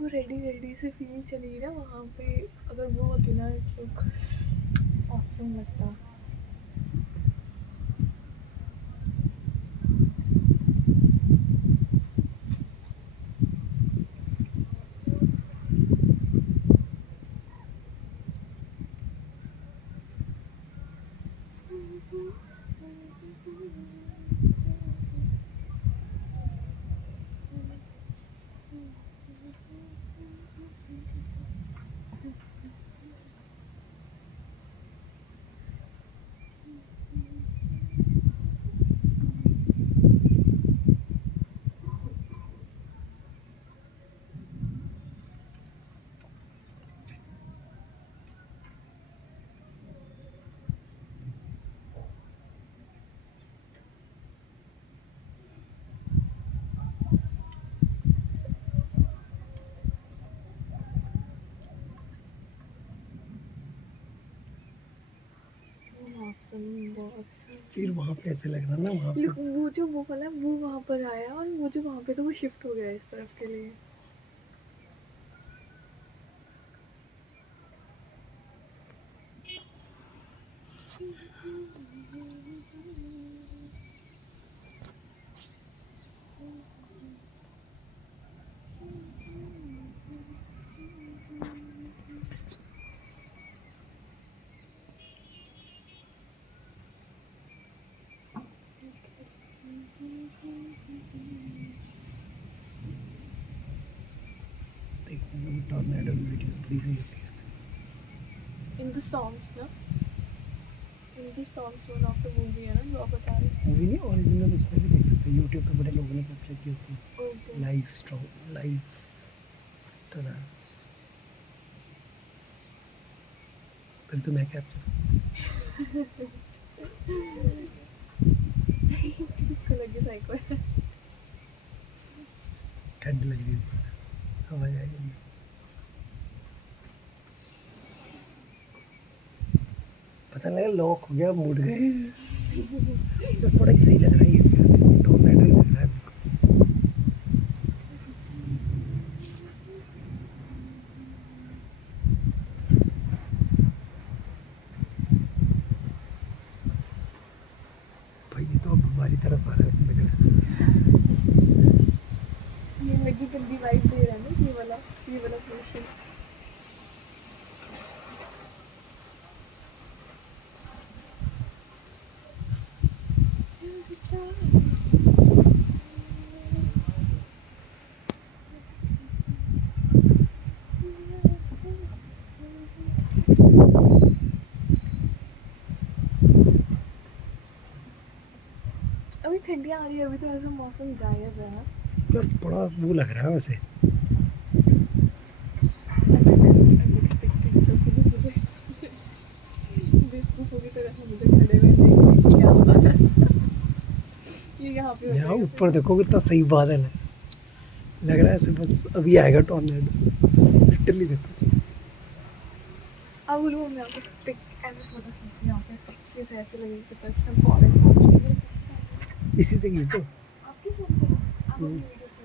वो ready ready से feel चली ना वहाँ पे, अगर वो होती ना तो ऑसम लगता। फिर वहाँ पे ऐसे लग रहा ना वहाँ पे वो जो वो वाला वो वहाँ पर आया, और वो जो वहाँ पे तो वो शिफ्ट हो गया इस तरफ के लिए। टॉर्नेडो की वीडियो थोड़ी सी होती है इन द स्टॉर्म्स ना, in the storms one of the movie है ना जो आप बता रहे हैं। मूवी नहीं, ओरिजिनल उसमें भी देख सकते हैं, यूट्यूब पे बड़े लोगों ने कैप्चर की होती है okay. Live strong live tornadoes. फिर तो मैं कैप्चर किसको लगी साइको है? ठंड लग रही है, हवा जाएगी। पता लगा लॉक हो गया, मुड़ गए। तो थोड़ा ही सही लग रहा है ये, टॉर्नेडो लग रहा है मेरे को। भाई ये तो अब हमारी तरफ आ रहा है ऐसे लग रहा है। ये लगी गंदी वाइब दे रहा है ना ये वाला पोर्शन। अभी ठंडियाँ आ रही है, अभी तो ऐसा मौसम जायज़ है ना। यार बड़ा वो लग रहा है वैसे। बेवकूफ़ों की तरह मुझे खड़े हुए देख क्या होता है। ये यहाँ पे हो यहाँ जाएगा ऊपर देखो कितना सही बादल है, लग रहा है ऐसे बस अभी आएगा टॉर्नेडो। लिटरली देखो इसमें। अब बोलूँ मैं आपको पिक ऐसे फोटो खींचती हूँ यहाँ पे सेक्सी से, ऐसे लगेगा कि बस हम फॉरेन पहुँच गए। इसी से खींचो। आपके फोन से आप अपनी वीडियो